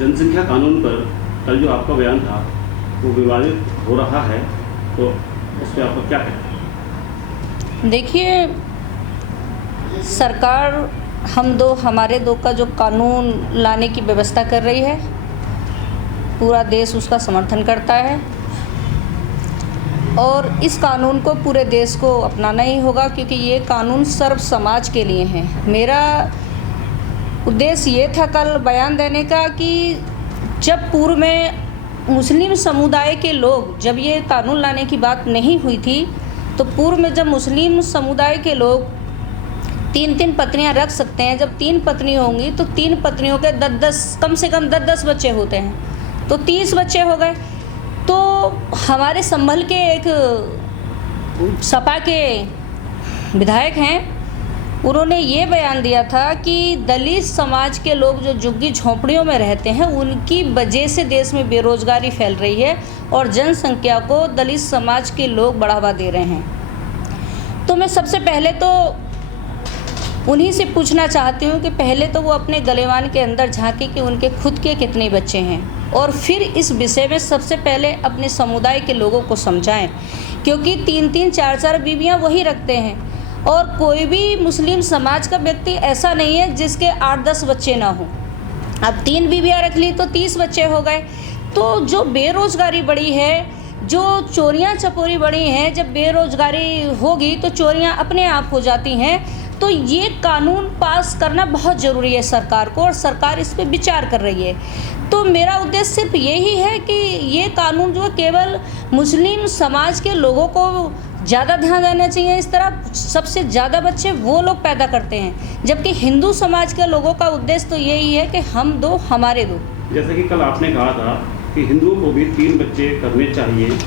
जनसंख्या कानून पर कल जो आपका बयान था वो विवादित हो रहा है, तो उस पर आपका क्या कहना है? देखिए, सरकार हम दो हमारे दो का जो कानून लाने की व्यवस्था कर रही है, पूरा देश उसका समर्थन करता है और इस कानून को पूरे देश को अपनाना ही होगा, क्योंकि ये कानून सर्व समाज के लिए है। मेरा उद्देश्य ये था कल बयान देने का कि जब पूर्व में मुस्लिम समुदाय के लोग, जब ये कानून लाने की बात नहीं हुई थी, तो पूर्व में जब मुस्लिम समुदाय के लोग 3-3 पत्नियां रख सकते हैं, जब 3 पत्नी होंगी तो 3 पत्नियों के 10-10 कम से कम 10-10 बच्चे होते हैं, तो 30 बच्चे हो गए। तो हमारे संभल के एक सपा के विधायक हैं, उन्होंने ये बयान दिया था कि दलित समाज के लोग जो झुग्गी झोंपड़ियों में रहते हैं, उनकी वजह से देश में बेरोजगारी फैल रही है और जनसंख्या को दलित समाज के लोग बढ़ावा दे रहे हैं। तो मैं सबसे पहले तो उन्हीं से पूछना चाहती हूँ कि पहले तो वो अपने गलेवान के अंदर झांके कि उनके खुद के कितने बच्चे हैं, और फिर इस विषय में सबसे पहले अपने समुदाय के लोगों को समझाएं, क्योंकि 3-3 4-4 बीवियाँ वही रखते हैं और कोई भी मुस्लिम समाज का व्यक्ति ऐसा नहीं है जिसके 8-10 बच्चे ना हों। अब 3 बीवियाँ रख ली तो 30 बच्चे हो गए। तो जो बेरोज़गारी बढ़ी है, जो चोरियां चपोरी बढ़ी हैं, जब बेरोज़गारी होगी तो चोरियां अपने आप हो जाती हैं। तो ये कानून पास करना बहुत ज़रूरी है सरकार को, और सरकार इस पे विचार कर रही है। तो मेरा उद्देश्य सिर्फ यही है कि ये कानून जो केवल मुस्लिम समाज के लोगों को ज़्यादा ध्यान देना चाहिए, इस तरह सबसे ज़्यादा बच्चे वो लोग पैदा करते हैं, जबकि हिंदू समाज के लोगों का उद्देश्य तो यही है कि हम दो हमारे दो। जैसे कि कल आपने कहा था कि हिंदुओं को भी 3 बच्चे करने चाहिए।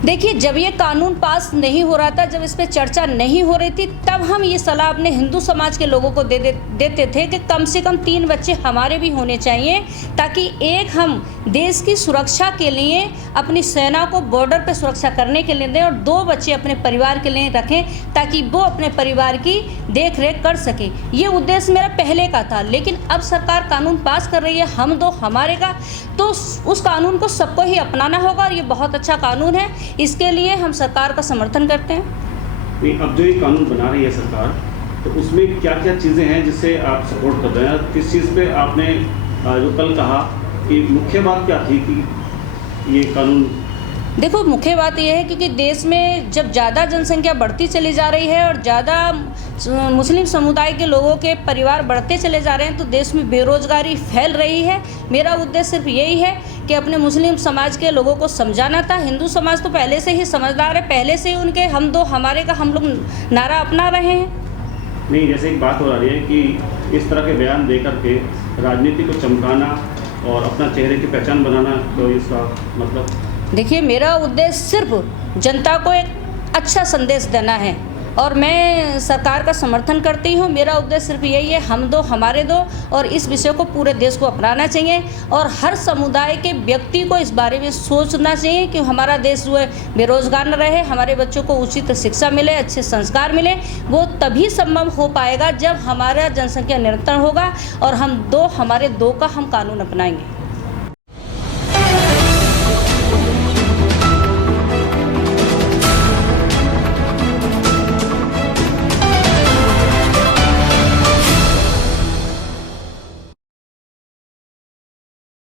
देखिए, जब ये कानून पास नहीं हो रहा था, जब इस पे चर्चा नहीं हो रही थी, तब हम ये सलाह अपने हिंदू समाज के लोगों को देते थे कि कम से कम 3 बच्चे हमारे भी होने चाहिए, ताकि एक हम देश की सुरक्षा के लिए अपनी सेना को बॉर्डर पे सुरक्षा करने के लिए दें, और 2 बच्चे अपने परिवार के लिए रखें ताकि वो अपने परिवार की देख रेख कर सकें। ये उद्देश्य मेरा पहले का था, लेकिन अब सरकार कानून पास कर रही है हम दो हमारे का, तो उस कानून को सबको ही अपनाना होगा, और ये बहुत अच्छा कानून है। इसके लिए हम सरकार का समर्थन करते हैं। अब जो ये कानून बना रही है सरकार, तो उसमें क्या क्या चीज़ें हैं जिससे आप सपोर्ट कर रहे हैं? किस चीज़ पे आपने जो कल कहा कि मुख्य बात क्या थी कि ये कानून? देखो, मुख्य बात यह है क्योंकि देश में जब ज़्यादा जनसंख्या बढ़ती चली जा रही है और ज़्यादा मुस्लिम समुदाय के लोगों के परिवार बढ़ते चले जा रहे हैं, तो देश में बेरोज़गारी फैल रही है। मेरा उद्देश्य सिर्फ यही है कि अपने मुस्लिम समाज के लोगों को समझाना था। हिंदू समाज तो पहले से ही समझदार है, पहले से ही उनके हम दो हमारे का हम लोग नारा अपना रहे हैं। नहीं, जैसे एक बात हो रही है कि इस तरह के बयान दे करके राजनीति को चमकाना और अपना चेहरे की पहचान बनाना, तो इसका मतलब? देखिए, मेरा उद्देश्य सिर्फ जनता को एक अच्छा संदेश देना है, और मैं सरकार का समर्थन करती हूँ। मेरा उद्देश्य सिर्फ यही है, हम दो हमारे दो, और इस विषय को पूरे देश को अपनाना चाहिए, और हर समुदाय के व्यक्ति को इस बारे में सोचना चाहिए कि हमारा देश जो है बेरोजगार न रहे, हमारे बच्चों को उचित शिक्षा मिले, अच्छे संस्कार मिले। वो तभी संभव हो पाएगा जब हमारा जनसंख्या नियंत्रण होगा और हम दो हमारे दो का हम कानून अपनाएंगे।